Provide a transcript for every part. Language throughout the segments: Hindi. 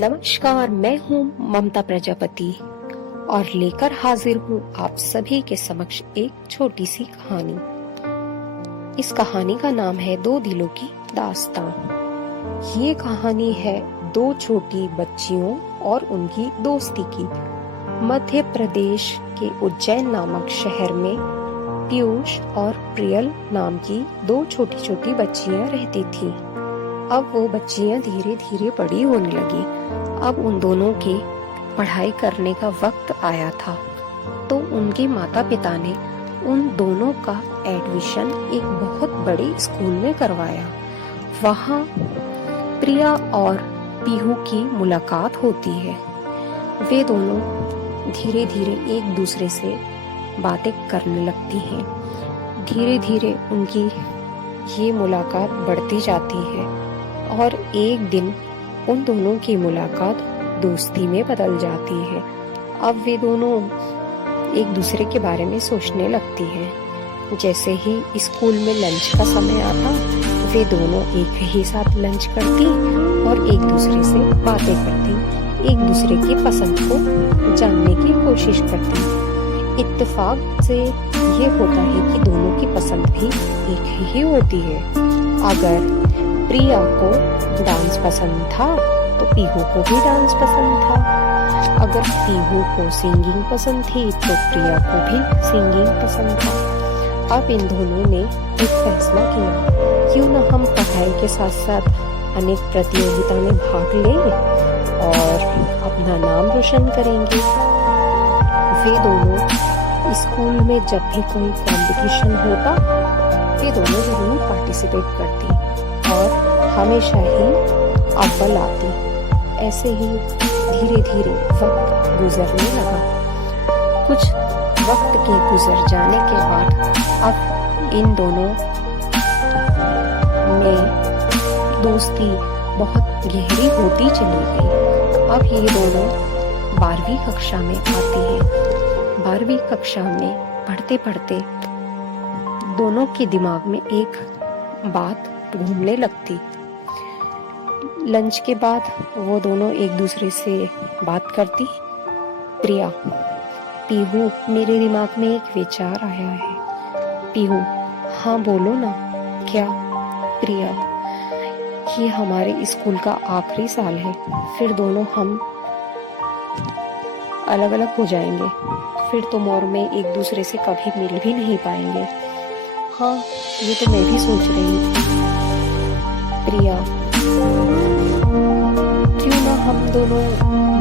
नमस्कार, मैं हूँ ममता प्रजापति और लेकर हाजिर हूँ आप सभी के समक्ष एक छोटी सी कहानी। इस कहानी का नाम है दो दिलों की दास्तां। ये कहानी है दो छोटी बच्चियों और उनकी दोस्ती की। मध्य प्रदेश के उज्जैन नामक शहर में पीयूष और प्रियल नाम की दो छोटी छोटी बच्चियां रहती थीं। अब वो बच्चियां धीरे धीरे बड़ी होने लगी। अब उन दोनों के पढ़ाई करने का वक्त आया था, तो उनके माता पिता ने उन दोनों का एडमिशन एक बहुत बड़े स्कूल में करवाया। वहाँ प्रिया और पीहू की मुलाकात होती है। वे दोनों धीरे धीरे एक दूसरे से बातें करने लगती हैं। धीरे धीरे उनकी ये मुलाकात बढ़ती जाती है और एक दिन उन दोनों की मुलाकात दोस्ती में बदल जाती है। अब वे दोनों एक दूसरे के बारे में सोचने लगती हैं। जैसे ही स्कूल में लंच का समय आता, वे दोनों एक ही साथ लंच करती और एक दूसरे से बातें करती, एक दूसरे की पसंद को जानने की कोशिश करती। इत्तेफाक से ये होता है कि दोनों की पसंद भी एक ही होती है। अगर प्रिया को डांस पसंद था तो पीहू को भी डांस पसंद था। अगर पीहू को सिंगिंग पसंद थी तो प्रिया को भी सिंगिंग पसंद था। अब इन दोनों ने एक फैसला किया, क्यों न हम पढ़ाई के साथ साथ अनेक प्रतियोगिता में भाग लें और अपना नाम रोशन करेंगे। वे दोनों स्कूल में जब भी कोई कंपटीशन होता, वे दोनों जरूर पार्टिसिपेट करती और हमेशा ही अव्वल आती। ऐसे ही धीरे धीरे वक्त गुजरने लगा। कुछ वक्त के गुजर जाने के बाद अब इन दोनों में दोस्ती बहुत गहरी होती चली गई। अब ये दोनों 12वीं कक्षा में आती हैं। 12वीं कक्षा में पढ़ते पढ़ते दोनों के दिमाग में एक बात घूमने लगती। लंच के बाद वो दोनों एक दूसरे से बात करती। प्रिया, पीहू, मेरे दिमाग में एक विचार आया है। पीहू, हाँ बोलो ना। क्या? प्रिया, ये हमारे स्कूल का आखिरी साल है, फिर दोनों हम अलग अलग हो जाएंगे। फिर तुम और मैं एक दूसरे से कभी मिल भी नहीं पाएंगे। हाँ, ये तो मैं भी सोच रही थी। प्रिया, क्यों ना हम दोनों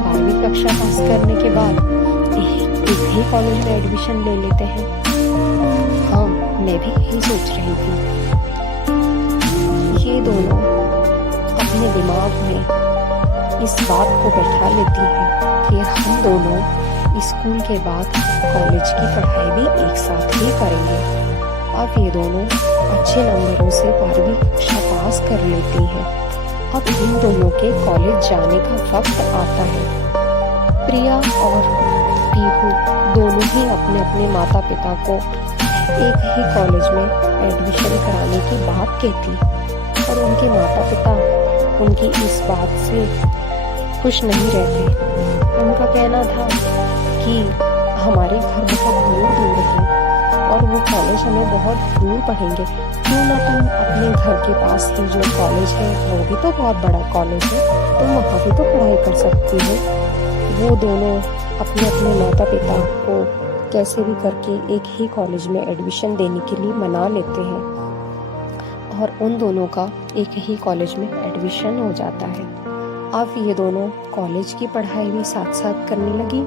12वीं कक्षा पास करने के बाद एक ही कॉलेज में एडमिशन ले लेते हैं। हाँ, मैं भी यही सोच रही थी। ये दोनों अपने दिमाग में इस बात को बैठा लेती है कि हम दोनों स्कूल के बाद कॉलेज की पढ़ाई भी एक साथ ही करेंगे। अब ये दोनों अच्छे नंबरों से 12वीं कक्षा पास कर लेती हैं। अब इन दोनों के कॉलेज जाने का वक्त आता है। प्रिया और पीहू दोनों ही अपने अपने माता पिता को एक ही कॉलेज में एडमिशन कराने की बात कहती, और उनके माता पिता उनकी इस बात से खुश नहीं रहते। उनका कहना था कि हमारे घर बहुत दूर दूर है और वो कॉलेज हमें बहुत दूर पढ़ेंगे। क्यों ना तुम अपने घर के पास ही जो कॉलेज है, वो भी तो बहुत बड़ा कॉलेज है, तुम वहाँ भी तो पढ़ाई कर सकती हो। वो दोनों अपने अपने माता पिता को कैसे भी करके एक ही कॉलेज में एडमिशन देने के लिए मना लेते हैं और उन दोनों का एक ही कॉलेज में एडमिशन हो जाता है। अब ये दोनों कॉलेज की पढ़ाई भी साथ साथ करने लगी।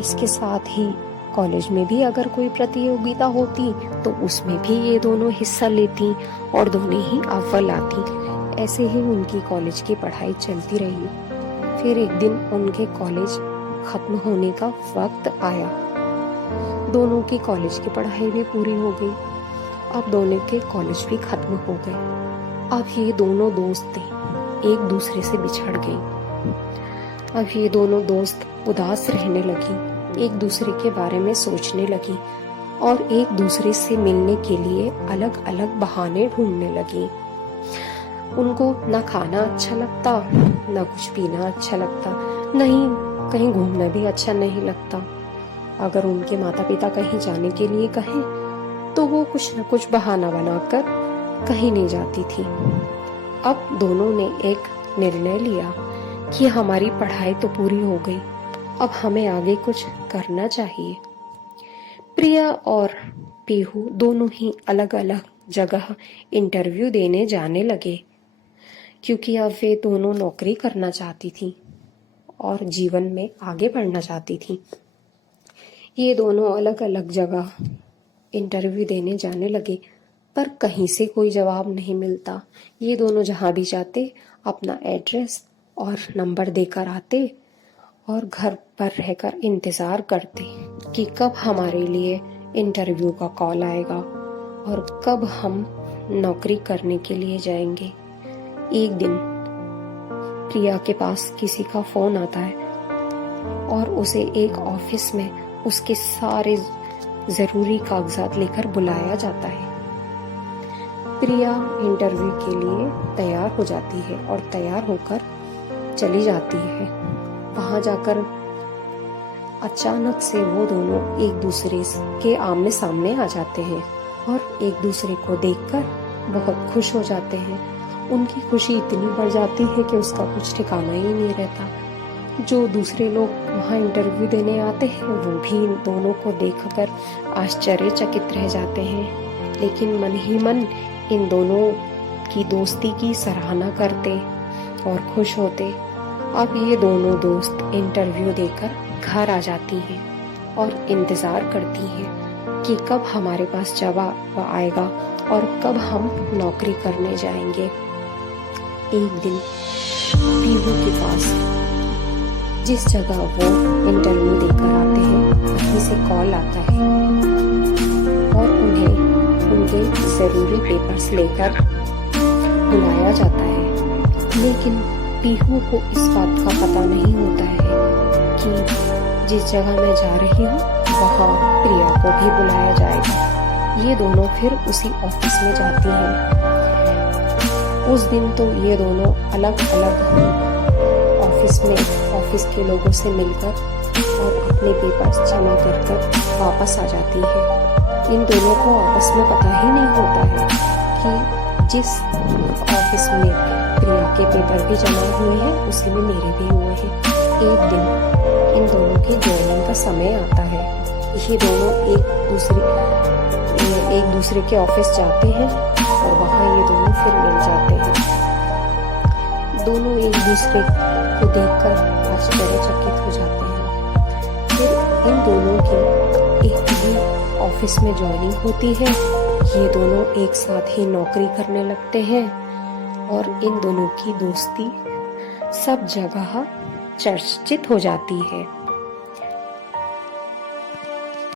इसके साथ ही कॉलेज में भी अगर कोई प्रतियोगिता होती तो उसमें भी ये दोनों हिस्सा लेती और दोनों ही अव्वल आती। ऐसे ही उनकी कॉलेज की पढ़ाई चलती रही। फिर एक दिन उनके कॉलेज खत्म होने का वक्त आया। दोनों की कॉलेज की पढ़ाई भी पूरी हो गई। अब दोनों के कॉलेज भी खत्म हो गए। अब ये दोनों दोस्त एक दूसरे से बिछड़ गई। अब ये दोनों दोस्त उदास रहने लगी, एक दूसरे के बारे में सोचने लगी और एक दूसरे से मिलने के लिए अलग अलग बहाने ढूंढने लगी। उनको ना खाना अच्छा लगता, ना कुछ पीना अच्छा लगता, नहीं कहीं घूमना भी अच्छा नहीं लगता। अगर उनके माता पिता कहीं जाने के लिए कहें तो वो कुछ न कुछ बहाना बनाकर कहीं नहीं जाती थी। अब दोनों ने एक निर्णय लिया कि हमारी पढ़ाई तो पूरी हो गई, अब हमें आगे कुछ करना चाहिए। प्रिया और पीहू दोनों ही अलग अलग जगह इंटरव्यू देने जाने लगे, क्योंकि अब वे दोनों नौकरी करना चाहती थी और जीवन में आगे बढ़ना चाहती थी। ये दोनों अलग अलग जगह इंटरव्यू देने जाने लगे, पर कहीं से कोई जवाब नहीं मिलता। ये दोनों जहाँ भी जाते अपना एड्रेस और नंबर देकर आते और घर पर रहकर इंतज़ार करते कि कब हमारे लिए इंटरव्यू का कॉल आएगा और कब हम नौकरी करने के लिए जाएंगे। एक दिन प्रिया के पास किसी का फ़ोन आता है और उसे एक ऑफिस में उसके सारे ज़रूरी कागजात लेकर बुलाया जाता है। प्रिया इंटरव्यू के लिए तैयार हो जाती है और तैयार होकर चली जाती है। वहाँ जाकर अचानक से वो दोनों एक दूसरे के आमने सामने आ जाते हैं और एक दूसरे को देखकर बहुत खुश हो जाते हैं। उनकी खुशी इतनी बढ़ जाती है कि उसका कुछ ठिकाना ही नहीं रहता। जो दूसरे लोग वहाँ इंटरव्यू देने आते हैं वो भी इन दोनों को देखकर आश्चर्यचकित रह जाते हैं, लेकिन मन ही मन इन दोनों की दोस्ती की सराहना करते और खुश होते। अब ये दोनों दोस्त इंटरव्यू देकर घर आ जाती हैं और इंतज़ार करती हैं कि कब हमारे पास जवाब आएगा और कब हम नौकरी करने जाएंगे। एक दिन पीहू के पास जिस जगह वो इंटरव्यू देकर आते हैं वहीं से कॉल आता है और उन्हें उनके ज़रूरी पेपर्स लेकर बुलाया जाता है। लेकिन पीहू को इस बात का पता नहीं होता है कि जिस जगह मैं जा रही हूँ वहाँ प्रिया को भी बुलाया जाएगा। ये दोनों फिर उसी ऑफिस में जाती हैं। उस दिन तो ये दोनों अलग अलग ऑफिस के लोगों से मिलकर और अपने पेपर्स जमा कर वापस आ जाती है। इन दोनों को आपस में पता ही नहीं होता है कि जिस ऑफिस में प्रिया के पेपर भी जमा हुए हैं उसी में मेरे भी हुए हैं। एक दिन इन दोनों के ज्वाइनिंग का समय आता है। ये दोनों एक दूसरे के ऑफिस जाते हैं और वहाँ ये दोनों फिर मिल जाते हैं। दोनों एक दूसरे को देखकर आश्चर्यचकित हो जाते हैं। फिर इन दोनों की एक ही ऑफिस में ज्वाइनिंग होती है। ये दोनों एक साथ ही नौकरी करने लगते हैं और इन दोनों की दोस्ती सब जगह चर्चित हो जाती है।